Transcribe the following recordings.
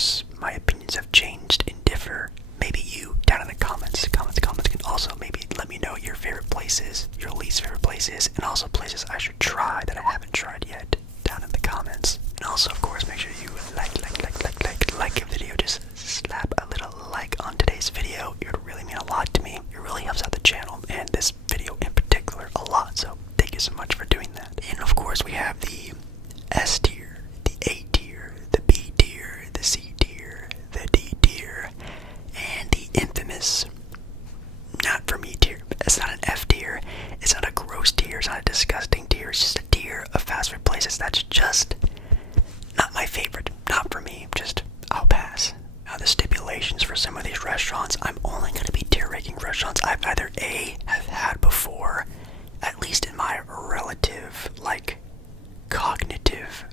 course, my opinions have changed and differ. Maybe you, down in the comments can also maybe let me know your favorite places, your least favorite places, and also places I should try that I haven't tried yet, down in the comments. And also, of course, make sure you like a video. Just slap a little like on today's video. It would really mean a lot to me. It really helps out the channel, and this video in particular, a lot. So thank you so much for doing that. And of course, we have the S tier, the A tier, the B tier, the C tier, the D tier, and the infamous not for me tier. It's not an F tier. It's not a gross tier. It's not a disgusting tier. It's just a tier of fast food places that's just not my favorite. Not for me. Just, I'll pass. Now, the stipulations for some of these restaurants, I'm only going to be tier ranking restaurants I've either A, have had before, at least in my relative, like, cognitive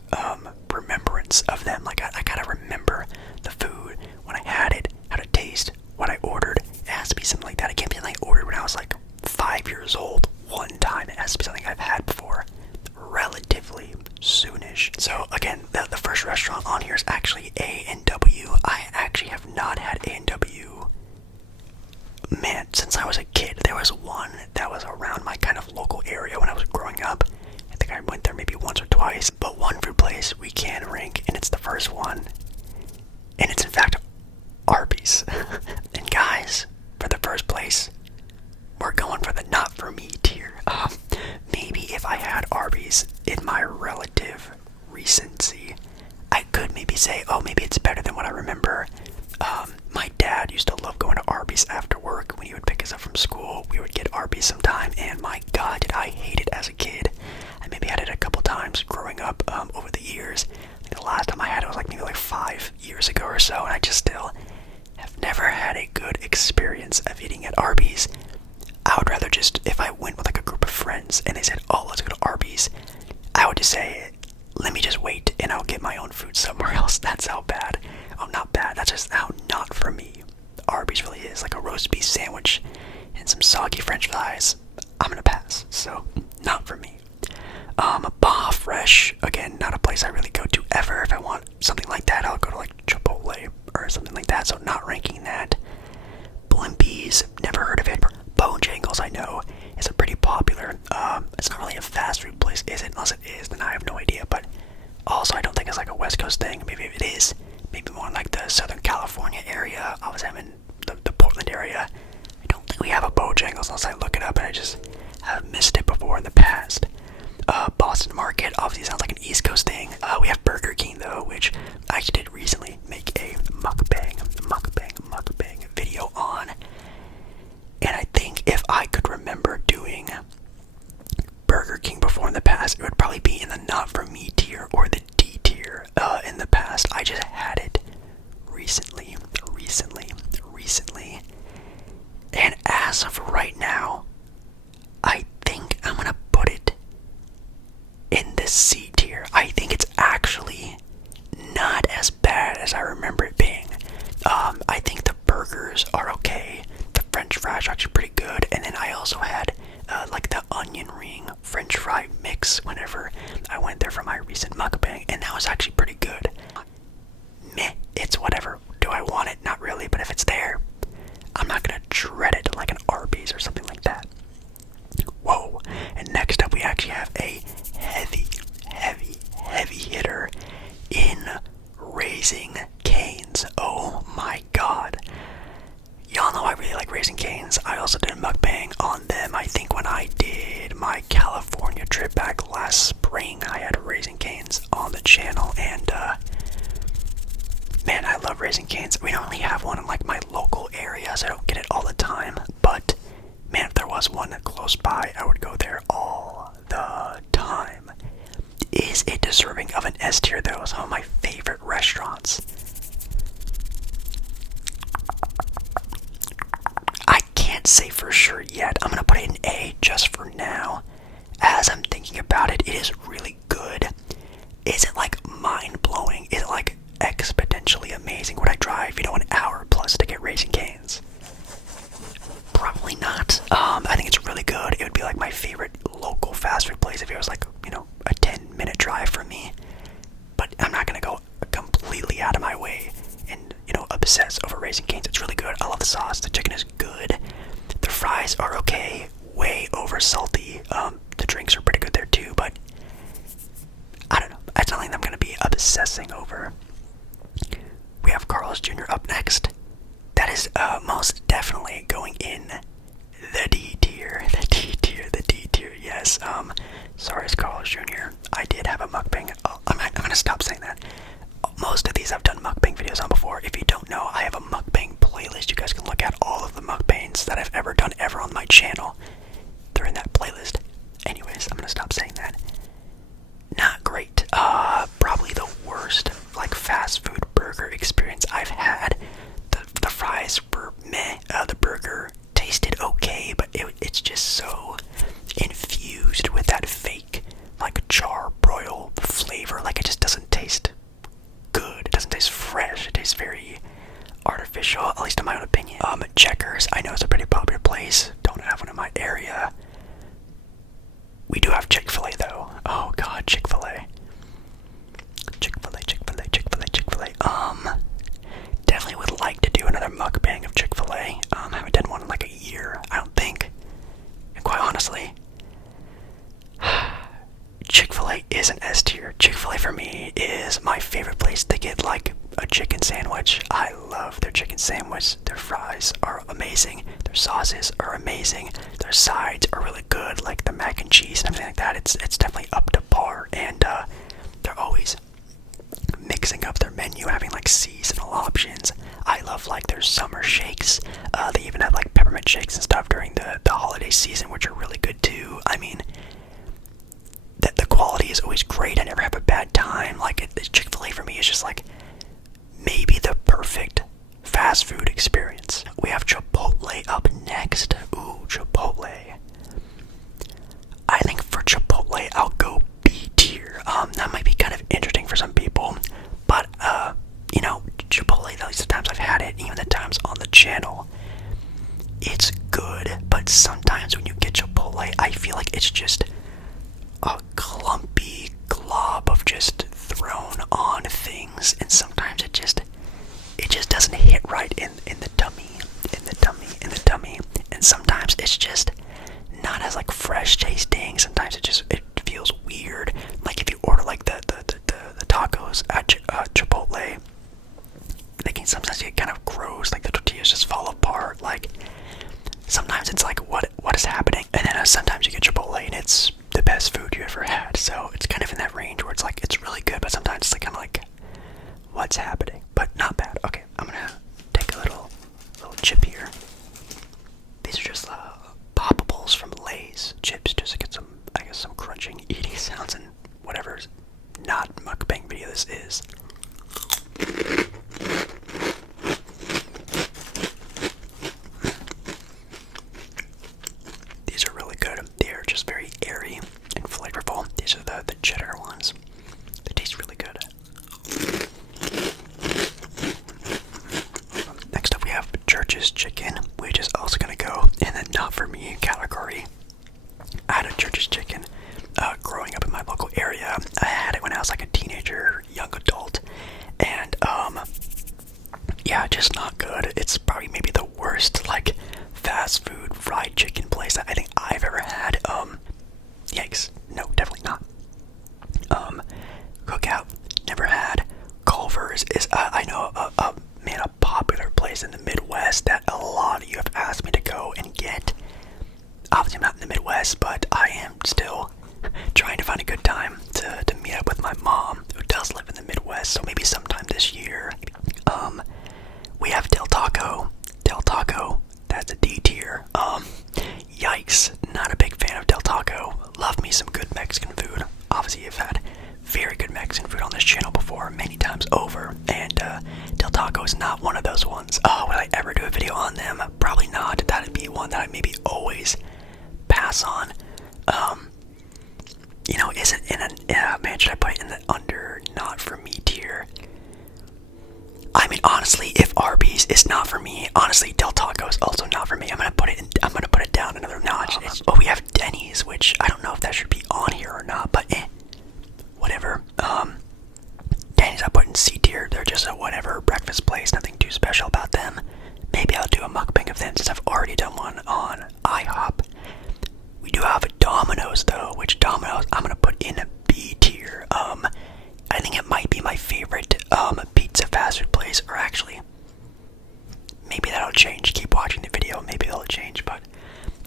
remembrance of them. Like, I gotta remember the food, when I had it, how to taste, what I ordered. It has to be something like that. It can't be something I ordered when I was like 5 years old one time. It has to be something I've had before relatively soonish. So again, the first restaurant on here is actually A&W. I actually have not had A&W, man, since I was a kid. There was one that was around my kind of local area when I was growing up. I think I went there maybe once or twice. But one food place we can rank, and it's the first one, and it's in fact Arby's. And guys, for the first place, we're going for the not for me tier. Maybe if I had Arby's in my relative recency, I could maybe say, oh, maybe it's better than what I remember. My dad used to love going to Arby's after work. When he would pick us up from school, we would get Arby's sometime, and my God, did I hate it as a kid. I maybe had it a couple times growing up over the years. I think the last time I had it was maybe 5 years ago or so, and I just still have never had a good experience of eating at Arby's. I would rather just, if I went with a group of friends and they said, oh, let's go to Arby's, I would just say, let me just wait and I'll get my own food somewhere else. That's how bad. Oh, not bad. That's just how not for me Arby's really is. Like a roast beef sandwich and some soggy french fries. I'm gonna pass. So, not for me. Baja Fresh, again, not a place I really go to ever. If I want something like that, I'll go to Chipotle or something like that, so not ranking that. Blimpies, never heard of it. Bojangles, I know, is a pretty popular, it's not really a fast food place, is it? Unless it is, then I have no idea, but also I don't think it's a West Coast thing. Maybe if it is, maybe more in the Southern California area. I was having the Portland area. I don't think we have a Bojangles unless I look it up, and I just have missed it before in the past. Boston Market obviously sounds like an East Coast thing. We have Burger King though, which I did recently make a mukbang video on. And I think if I could remember doing Burger King before in the past, it would probably be in the not for me tier or the D tier in the past. I just had it recently. And as of right now, I think I'm gonna put it in the C tier. I think it's actually not as bad as I remember it being. I think the burgers are okay. The french fries are actually pretty good. And then I also had the onion ring french fry mix whenever I went there for my recent mukbang, and that was actually pretty good. Meh, it's whatever. Do I want it? Not really, but if it's there, I'm not gonna dread it like an Arby's or something like that. Whoa. And next up we actually have a heavy hitter in Raising Cane's. Oh my God. Y'all know I really like Raising Cane's. I also did a mukbang on them. I think when I did my California trip back last spring, I had Raising Cane's on the channel, and man, I love Raising Cane's. We don't really have one in my local area, so I don't get it all the time, but man, if there was one close by, I would go there all the time. Is it deserving of an S tier though? Some of my favorite restaurants. I can't say for sure yet. I'm gonna put it in A just for now. As I'm thinking about it, it is really good. Is it mind-blowing? Is it exponentially amazing? Would I drive, an hour plus to get Raising Cane's? Probably not. I think it's really good. It would be my favorite local fast food place if it was a 10-minute drive from me. But I'm not gonna go completely out of my way Raising Cane's. It's really good. I love the sauce. The chicken is good. The fries are okay. Way over salty. The drinks are pretty good there too, but I don't know. It's not like I'm gonna be obsessing over. We have Carl's Jr. up next. That is most definitely going in the D tier. The D tier. The D tier. Yes. Sorry, it's Carl's Jr. I did have a mukbang. Oh, I'm gonna stop saying that. Most of these I've done mukbang videos on before. If you don't know, I have a mukbang playlist. You guys can look at all of the mukbangs that I've ever done on my channel. They're in that playlist. Anyways, I'm gonna stop saying that. Not great. Probably the worst like fast food burger experience I've had. The fries were meh. The burger tasted okay, but it's just so infused with that fake like charbroil flavor. Like it just doesn't taste good. It doesn't taste fresh. It tastes very artificial, at least in my own opinion. Checkers, I know it's a pretty popular place. Don't have one in my area. We do have Chick-fil-A though. Oh god, Chick-fil-A. Chick-fil-A, Chick-fil-A, Chick-fil-A, Chick-fil-A. Definitely would like to do another mukbang of Chick-fil-A. Haven't done one in like a year, I don't think. And quite honestly, Chick-fil-A is an S tier. Chick-fil-A for me is my favorite place to get like a chicken sandwich. I love their chicken sandwich. Their fries are amazing. Their sauces are amazing. Their sides are really good, like the mac and cheese and everything like that. It's definitely up to par, and they're always mixing up their menu, having like seasonal options. I love like their summer shakes. They even have like peppermint shakes and stuff during the holiday season, which are really good too. I mean, the quality is always great. I never have a bad time. Like Chick-fil-A for me is just like maybe the perfect fast food experience. We have Chipotle up next. Ooh, Chipotle. I think for Chipotle, I'll go B tier. That might be kind of interesting for some people, but you know, Chipotle, at least the times I've had it, even the times on the channel, it's good. But sometimes when you get Chipotle, I feel like it's just a clumpy glob of just thrown on things, and sometimes it just doesn't hit right in the tummy, and sometimes it's just not as like fresh tasting. Sometimes it feels weird. Like if you order like the tacos at Chipotle, they can sometimes get kind of gross. Like the tortillas just fall apart. Like sometimes it's like what is happening, and then sometimes you get Chipotle and it's the best food you ever had. So it's kind of in that range where it's like it's really good, but sometimes it's like kind of like what's happening, but not bad. Okay, I'm gonna take a little chip here. These are just poppables from Lay's chips, just to get some, I guess, some crunching, eating sounds and whatever's not mukbang video this is. These are really good. They are just very airy and flavorful. These are the cheddar ones. They taste really good. Next up we have Church's Chicken, which is also going to go in the not for me category. I had a Church's Chicken growing up in my local area. I had it when I was like a teenager, young adult, and yeah, just not good. It's probably maybe the worst like fast food fried chicken place that I think I've ever had. Yikes. No, definitely not. Cookout, never had. Culver's is, I know, a popular place in the Midwest that a lot of you have asked me to go and get. Obviously, I'm not in the Midwest, but I am still trying to find a good time to meet up with my mom, who does live in the Midwest, so maybe sometime this year. We have Del Taco. Del Taco, that's a D tier. Yikes, not a big fan of Del Taco. Love me some good Mexican food. Obviously, you've had very good Mexican food on this channel before, many times over, and Del Taco is not one of those ones. Would I ever do a video on them? Probably not. That'd be one that I maybe always pass on. You know, isn't in a man, should I put it in the under not for me tier? I mean, honestly, if Arby's is not for me, honestly, Del Taco is also not for me. I'm gonna put it down another notch. But we have Denny's, which I don't know if that should be on here or not, but whatever. Denny's I put in C tier. They're just a whatever breakfast place. Nothing too special about them. actually, maybe that'll change. Keep watching the video, maybe it'll change. But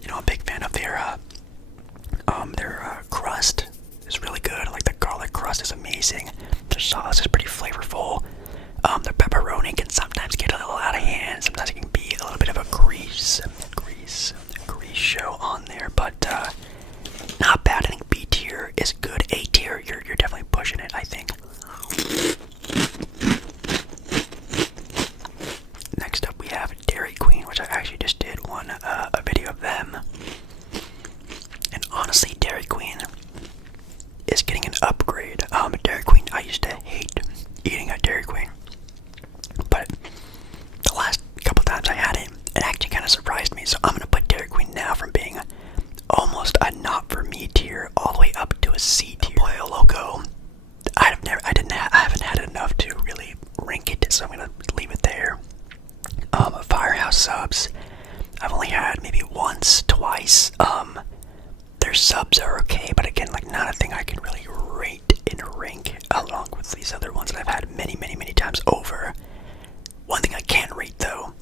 I'm a big fan of their crust. Is really good. Like the garlic crust is amazing. Their sauce is pretty flavorful. The pepperoni can sometimes get a little out of hand. Sometimes it can be a little bit of a grease show on there, but not bad. I think B tier is good. A tier, you're definitely pushing it, I think. Next up, we have Dairy Queen, which I actually just did a video of them. And honestly, Dairy Queen is getting an upgrade. Dairy Queen, I used to hate eating at Dairy Queen, but the last couple times I had it, it actually kind of surprised me. So I'm gonna put Dairy Queen now from being almost a not for me tier all the way up to a C tier. Pollo Loco, I haven't had it enough to really rank it, so I'm gonna leave it there. Firehouse subs, I've only had maybe once, twice. Their subs are okay, but again, like not a thing I can really rate and rank along with these other ones that I've had many times over. One thing I can rate though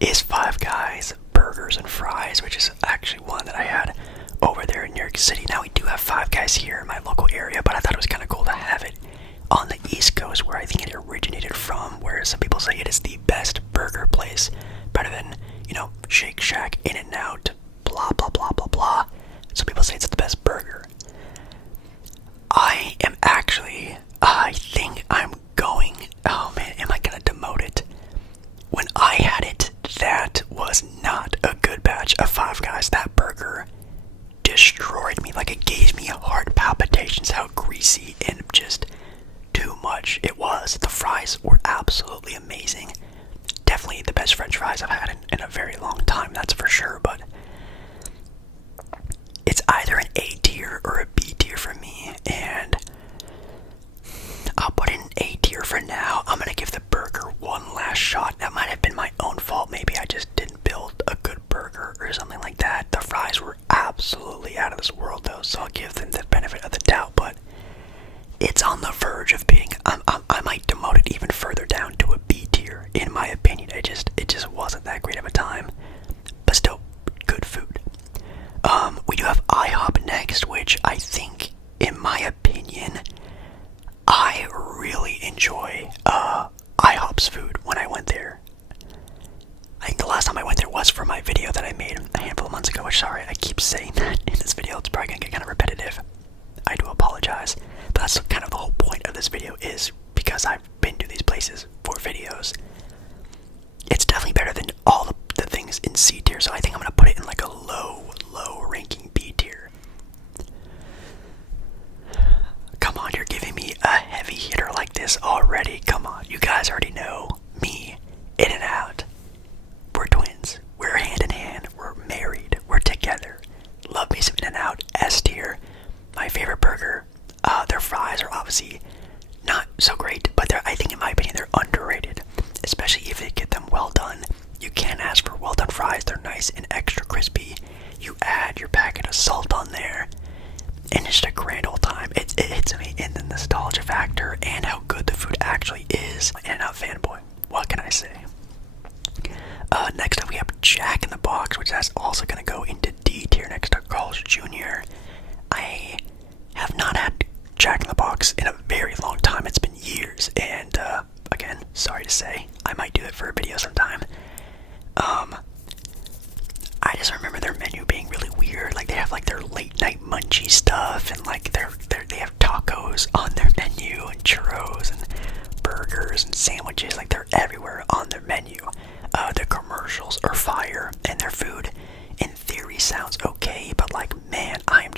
is Five Guys burgers and fries, which is actually one that I had over there in New York City. Now we do have Five Guys here in my local area, but I thought it was kind of cool to have it on the East Coast, where I think it originated from, where some people say it is the best burger place, better than, Shake Shack, In-N-Out, blah blah blah blah blah. Some people say it's the best burger. I think I'm going, oh man, am I gonna demote it? When I had it, that was not a good batch of Five Guys. That burger destroyed me. Like, it gave me heart palpitations how greasy and just too much it was. The fries were absolutely amazing. Definitely the best French fries I've had in a very long time, that's for sure. But it's either an A tier or a B tier for me, and I'll put in A tier for now. I'm gonna give the burger one last shot. That might have been my own fault. Maybe I just didn't build a good burger or something like that. The fries were absolutely out of this world though, so I'll give them the benefit of the doubt, but it's on the verge of being, I might demote it even further down to a B tier, in my opinion. It just wasn't that great of a time, but still good food. We do have IHOP next, which I think, in my opinion, I really enjoy IHOP's food when I went there. I think the last time I went there was for my video that I made a handful of months ago, which, sorry, I keep saying that in this video. It's probably going to get kind of repetitive. I do apologize. But that's kind of the whole point of this video, is because I've been to these places for videos. It's definitely better than all the things in C tier, so I think I'm going to put it in like a low ranking B tier. Come on, you're giving me a heavy hitter like this already. Come on, you guys already know me. In-N-Out. We're twins. We're hand in hand. We're married. We're together. Love me some In-N-Out. S tier. My favorite burger. Their fries are obviously not so great, but I think, in my opinion, they're underrated. Especially if they get them well done. You can't ask for well done fries. They're nice and extra crispy. You add your packet of salt on there, and it's just a grand old time. It hits me in the nostalgia factor and how good the food actually is. In-N-Out fanboy. What can I say? Next up, we have Jack in the Box, which is also going to go into D tier next to Carl's Jr. I have not had Jack in the Box in a very long time. It's been years, and again, sorry to say, I might do it for a video sometime. I just remember their menu being really weird. Like, they have like their late night munchie stuff, and like they have tacos on their menu, and churros and burgers and sandwiches. Like, they're everywhere on their menu. Their commercials are fire, and their food in theory sounds okay, but like, man, I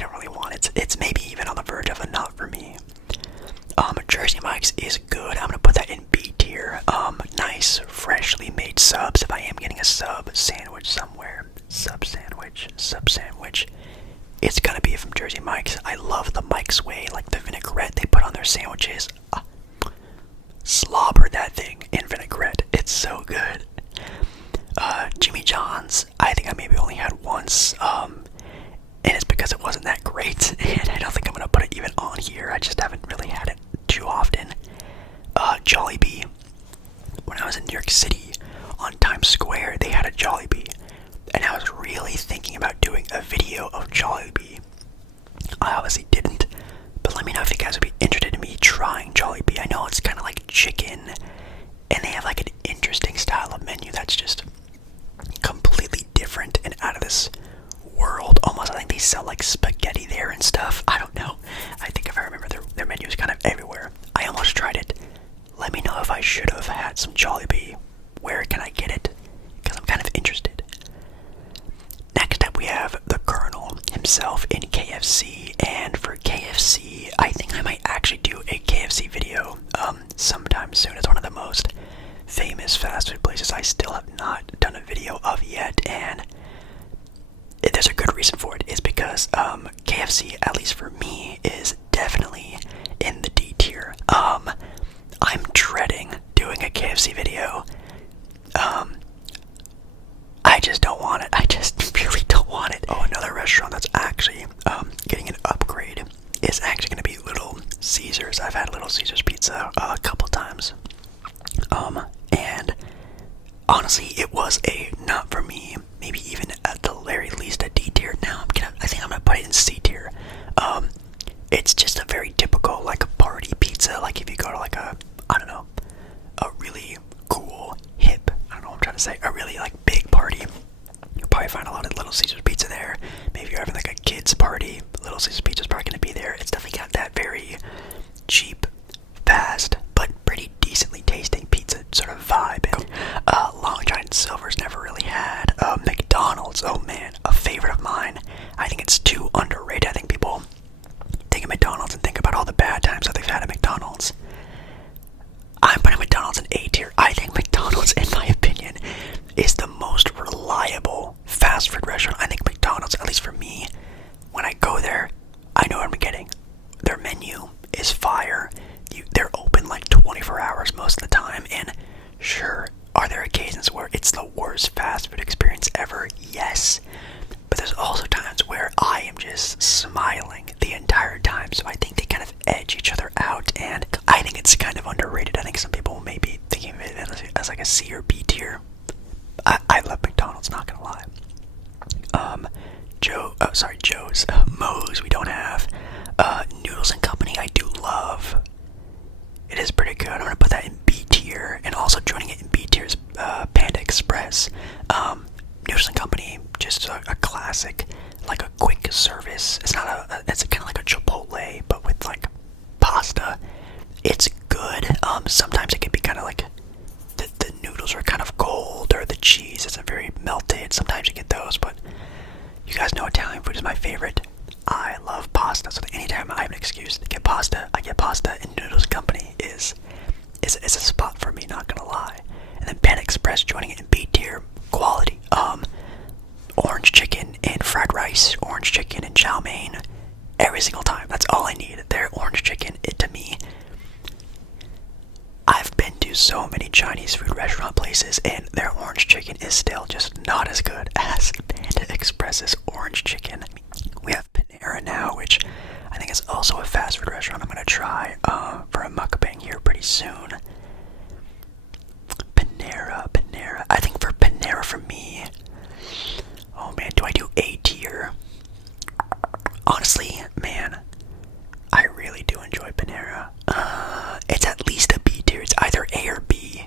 don't really want it. It's maybe even on the verge of a not for me. Jersey Mike's is good. I'm gonna put that in B tier. Nice, freshly made subs. If I am getting a sub sandwich somewhere, sub sandwich, it's gonna be from Jersey Mike's. I love the Mike's Way, like the vinaigrette they put on their sandwiches. Slobber that thing in vinaigrette. It's so good. Jimmy John's, I think I maybe only had once, and it's because it wasn't that great, and I don't think I'm gonna put it even on here. I just haven't really had it too often. Jollibee. When I was in New York City, on Times Square, they had a Jollibee. And I was really thinking about doing a video of Jollibee. I obviously didn't, but let me know if you guys would be interested in me trying Jollibee. I know it's kind of like chicken, and they have like an interesting style of menu that's just completely different and out of this world. Almost, I think they sell like spaghetti there and stuff. I don't know. I think if I remember, their menu is kind of everywhere. I almost tried it. Let me know if I should have had some Jollibee. Where can I get it? Because I'm kind of interested. Next up, we have the Colonel himself in KFC, and for KFC, I think I might actually do a KFC video sometime soon. It's one of the most famous fast food places I still have not done a video of yet, and there's a good reason for it. Is because KFC, at least for me, is definitely in the D tier. I'm dreading doing a KFC video. I just don't want it. I just really don't want it. Oh, another restaurant that's actually getting an upgrade is actually going to be Little Caesars. I've had Little Caesars pizza a couple times. And honestly, it was a not for me, maybe even at the very least a D tier. Now I think I'm gonna put it in C tier. It's just a very typical like party pizza. Like if you go to like a really cool, hip, I don't know what I'm trying to say, a really like big party, you'll probably find a lot of Little Caesars pizza there. Maybe you're having like a kids party, Little Caesars pizza's probably gonna be there. It's definitely got that very cheap, fast, but pretty decently tasting pizza sort of vibe. Long John Silver's never really had. McDonald's, oh man, a favorite of mine. I think it's too underrated. I think people think of McDonald's and think about all the bad times that they've had at McDonald's. I'm putting McDonald's in A tier. I think McDonald's, in my opinion, is the most reliable fast food restaurant. I think McDonald's, at least for me, when I go there, I know what I'm getting. Their menu is fire. They're open like 24 hours most of the time, and sure, are there occasions where it's the worst fast food experience ever? Yes. But there's also times where I am just smiling the entire time, so I think they kind of edge each other out, and I think it's kind of underrated. I think some people may be thinking of it as like a C or B tier. I love McDonald's, not gonna lie. Joe's. Moe's we don't have. Noodles and Company I do love. It is pretty good. I'm gonna put that in B tier, and also joining it in B tier is Panda Express. Noodles and Company, just a classic, like a quick service. It's not it's kind of like a Chipotle, but with like pasta. It's good. Sometimes it can be kind of like the noodles are kind of cold, or the cheese isn't very melted. Sometimes you get those, but you guys know Italian food is my favorite. I love pasta, so anytime I have an excuse to get pasta, I get pasta, and Noodles Company is a spot for me, not gonna lie. And then Pan Express joining it in B tier, quality. Orange chicken and fried rice, orange chicken and chow mein, every single time. That's all I need. Their orange chicken, to me, I've been to so many Chinese food restaurant places, and their orange chicken is still just not as good as Panda Express's orange chicken. We have Panera now, which I think is also a fast food restaurant I'm gonna try for a mukbang here pretty soon. Panera. I think for Panera, for me, oh man, do I do A tier? Honestly, man, I really do enjoy Panera. It's at least a B tier. It's either A or B.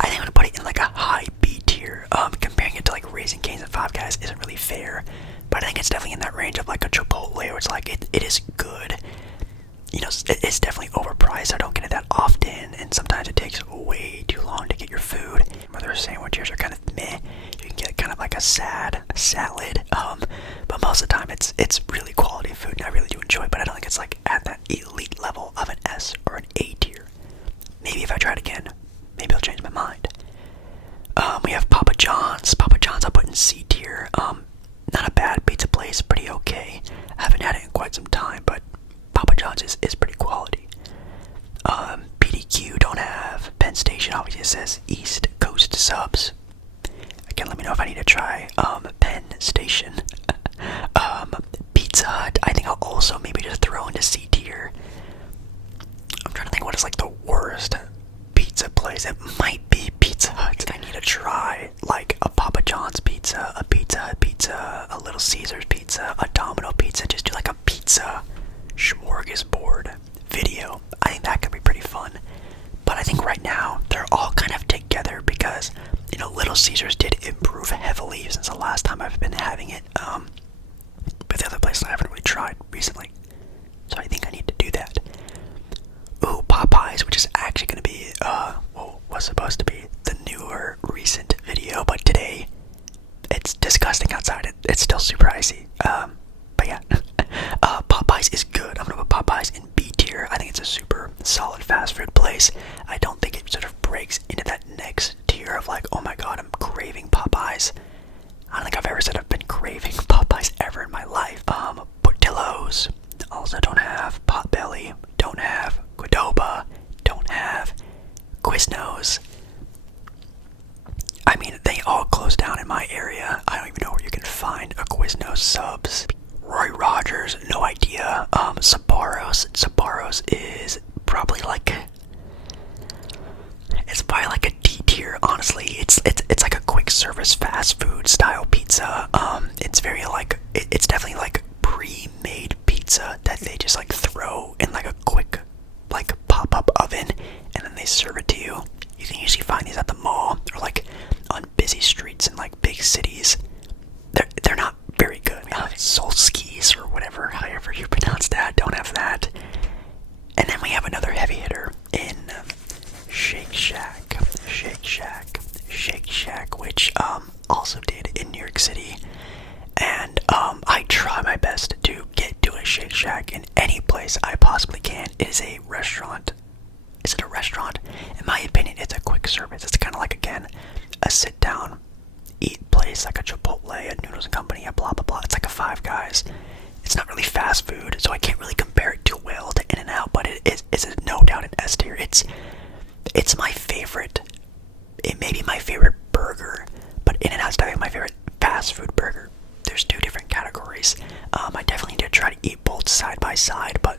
I think I'm gonna put it in like a high B tier. Comparing it to like Raising Cane's and Five Guys isn't really fair, but I think it's definitely in that range of like a Chipotle, where it's like it is good. You know, it's definitely overpriced. I don't get it that often, and sometimes it takes way too long to get your food. Their sandwiches are kind of meh. You can get kind of like a salad, but most of the time it's really quality food, and I really do enjoy it. But I don't think it's like at that elite level of an S or an A tier. Maybe if I try it again, maybe I'll change my mind. We have Papa John's. Papa John's I'll put in C tier. Not a bad pizza place, pretty okay. I haven't had it in quite some time, but Papa John's is pretty quality. PDQ don't have. Penn Station obviously says East Coast subs. Again, let me know if I need to try Penn Station. Pizza what is like the worst pizza place? It might be Pizza Hut. I need to try like a Papa John's pizza, a Pizza Hut pizza, a Little Caesars pizza, a Domino pizza. Just do like a pizza smorgasbord video. I think that could be pretty fun. But I think right now they're all kind of together because, you know, Little Caesars did improve heavily since the last time I've been having it. But the other places I haven't really tried recently. So I think I need to do that. Ooh, Popeyes, which is actually going to be, well, was supposed to be the newer recent video, but today it's disgusting outside. It's still super icy. But yeah, Popeyes is good. I'm going to put Popeyes in B tier. I think it's a super solid fast food place. I don't think it sort of breaks into that next tier of like, oh my god, I'm craving Popeyes. I don't think I've ever said I've been craving Popeyes ever in my life. Portillo's, also don't have. Potbelly, don't have. Qdoba, don't have. Quiznos. I mean, they all closed down in my area. I don't even know where you can find a Quiznos subs. Roy Rogers, no idea. Sbarro's is probably like, it's probably like a D tier. Honestly, it's like a quick service fast food style pizza. It's very like, it's definitely like pre-made pizza that they just like throw in like a quick like pop-up oven and then they serve it to you. You can usually find these at the mall or like on busy streets in like big cities. They're not very good. Solskis or whatever, however you pronounce that, don't have that. And then we have another heavy hitter in Shake Shack, which also did in New York City. And I try my best to get to a Shake Shack in any place I possibly can. It is a restaurant. Is it a restaurant? In my opinion, it's a quick service. It's kind of like, again, a sit-down, eat place, like a Chipotle, a Noodles and Company, a blah, blah, blah. It's like a Five Guys. It's not really fast food, so I can't really compare it too well to In-N-Out, but it's no doubt an S tier. It's my favorite. It may be my favorite burger, but In-N-Out's definitely my favorite fast food burger. There's two different categories. I definitely need to try to eat both side by side, but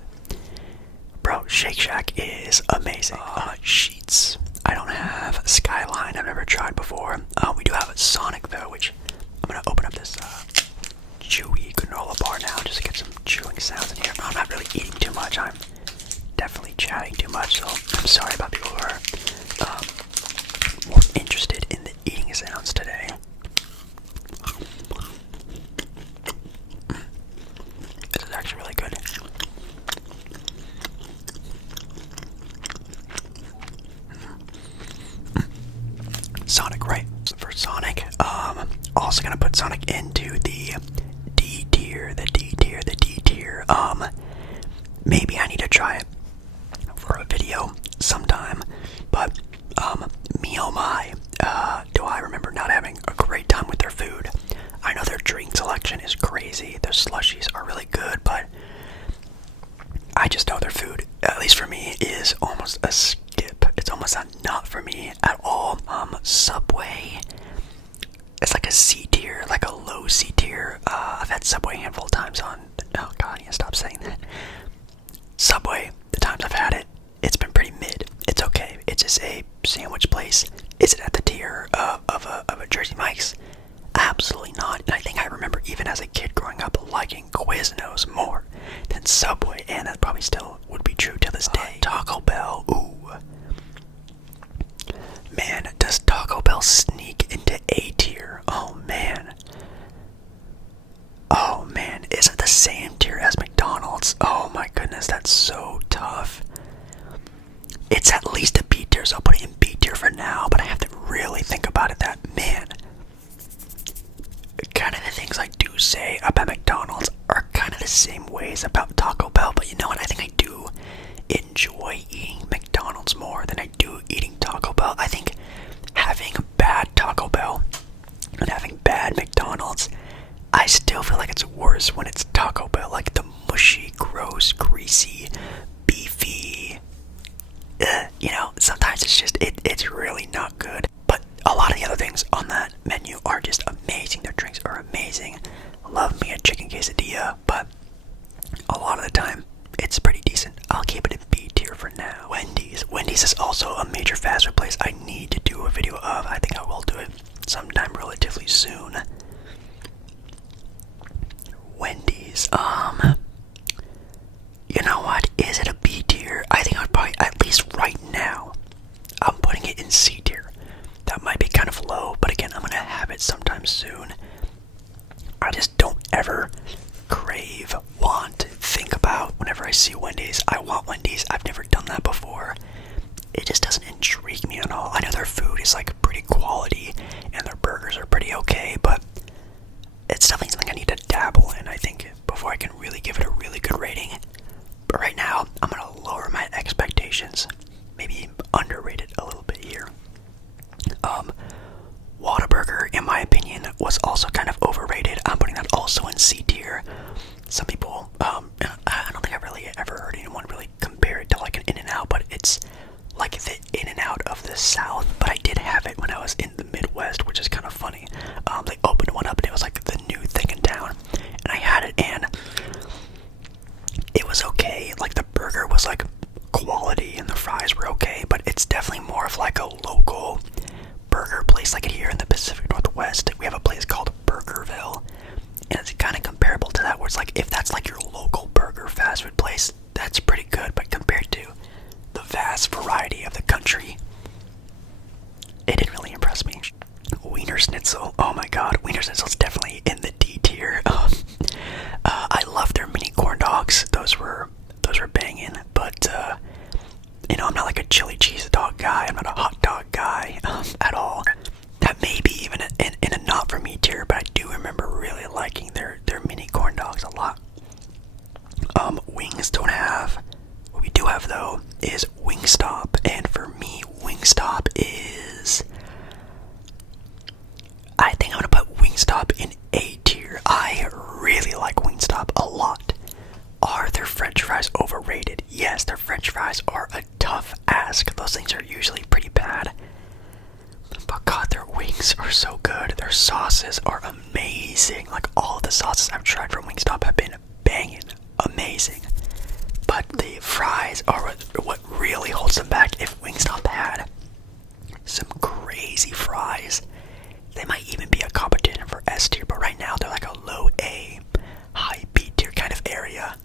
bro, Shake Shack is amazing. Sheets, I don't have. Skyline, I've never tried before. We do have a Sonic though, which I'm gonna open up this chewy granola bar now just to get some chewing sounds in here. I'm not really eating too much. I'm definitely chatting too much, so I'm sorry about the odor. More interested in the eating sounds today. This is actually really good. Sonic, right? For Sonic, also gonna put Sonic into the D tier, the D tier. Maybe I need to try it for a video sometime, but me oh my, do I remember not having a great time with their food. I know their drink selection is crazy, their slushies are really good, but I just know their food, at least for me, is almost a skip. It's almost not for me at all. Subway, it's like a C tier, like a low C tier. I've had Subway a handful of times on, oh god, I need to stop saying that. Subway, the times I've had it, it's been pretty mid. It's okay. It's just a sandwich place. Is it at the tier of a Jersey Mike's? Absolutely not. And I think I remember even as a kid growing up liking Quiznos more than Subway, and that probably still would be true to this day. Taco Bell, ooh. Man, does Taco Bell sneak into A tier? Oh man. Oh man, is it the same tier as McDonald's? Oh my goodness, that's so tough. It's at least a B tier, so I'll put it in B tier for now, but I have to really think about it. That, man, kind of the things I do say about McDonald's are kind of the same ways about Taco Bell, but you know what, I think I do enjoy eating McDonald's more than I do eating Taco Bell. I think having bad Taco Bell and having bad McDonald's, I still feel like it's worse when it's Taco Bell, like the mushy, gross, greasy, beefy, you know, sometimes it's just, it's really not good. But a lot of the other things on that menu are just amazing. Their drinks are amazing. Love me a chicken quesadilla, but a lot of the time, it's pretty decent. I'll keep it in B tier for now. Wendy's. Wendy's is also a major fast food place I need to do a video of. I think I will do it sometime relatively soon. Wendy's, you know what? Is it a B tier? I think I would probably, at least right now, I'm putting it in C tier. That might be kind of low, but again, I'm gonna have it sometime soon. I just don't ever crave, want, think about whenever I see Wendy's. I want Wendy's. I've never done that before. It just doesn't intrigue me at all. I know their food is like pretty quality and their burgers are pretty okay, but it's definitely something I need to dabble in, I think, before I can really give it a really good rating. But right now, I'm gonna lower my expectations. Maybe underrate it a little bit here. Whataburger, in my opinion, was also kind of overrated. I'm putting that also in C tier. Some people, I don't think I've really ever heard anyone really compare it to like an In-N-Out, but it's like the In-N-Out of the South. But I did have it when I was in the Midwest, which is kind of funny. They opened one up and it was like the new thing in town, and I had it and it was okay. Like the burger was like quality and the fries were okay, but it's definitely more of like a local burger place. Like here in the Pacific Northwest, we have a place called Burgerville, and it's kind of comparable to that, where it's like if that's like your local burger fast food place, that's pretty good, but compared to the vast variety of the country, it didn't really impress me. Wiener Schnitzel, oh my god, Wiener Schnitzel's definitely in the D tier. I love their mini corn dogs. Those were banging, but you know, I'm not like a chili cheese dog guy. I'm not a hot dog guy at all. That may be even in a not for me tier, but I do remember really liking their mini corn dogs a lot. Wings don't have. What we do have though is Wingstop, and for me, Wingstop is. I think I'm gonna put Wingstop in A tier. I really like Wingstop a lot. Are their French fries overrated? Yes, their French fries are a tough ask. Those things are usually pretty bad. But god, their wings are so good. Their sauces are amazing. Like all of the sauces I've tried from Wingstop have been banging, amazing. But the fries are what really holds them back. If Wingstop had some crazy fries, they might even be a competition for S tier. But right now they're like a low A, high B tier kind of area.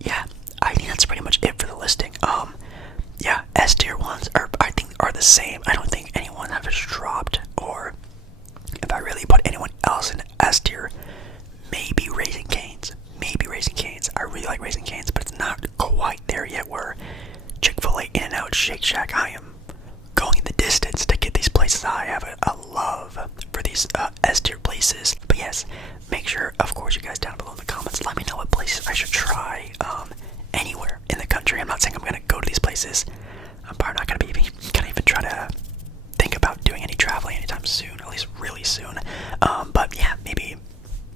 Yeah, I think that's pretty much it for the listing. Yeah, S tier ones I think are the same. I don't think anyone has dropped, or if I really put anyone else in S tier, maybe Raising Cane's. Maybe Raising Cane's. I really like Raising Cane's, but it's not quite there yet where Chick-fil-A, In-N-Out, Shake Shack, I am going the distance to get these places. I have a love for these S tier places. But yes, make sure, of course, you guys down below in the comments, let me know what places I should try anywhere in the country. I'm not saying I'm going to go to these places. I'm probably not going to be even try to think about doing any traveling anytime soon, at least really soon. But yeah, maybe,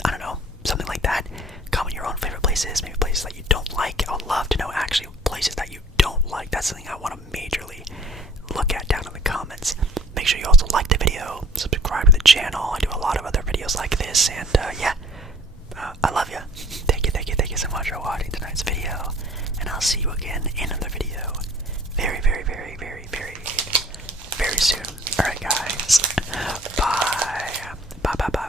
I don't know, something like that. Comment your own favorite places, maybe places that you don't like. I would love to know actually places that you don't like. That's something I want to majorly look at down in the comments. Make sure you also like the video, subscribe to the channel. I do a lot of other videos like this, and yeah, I love you. Thank you so much for watching tonight's video, and I'll see you again in another video very, very, very, very, very, very soon. Alright guys, bye. Bye.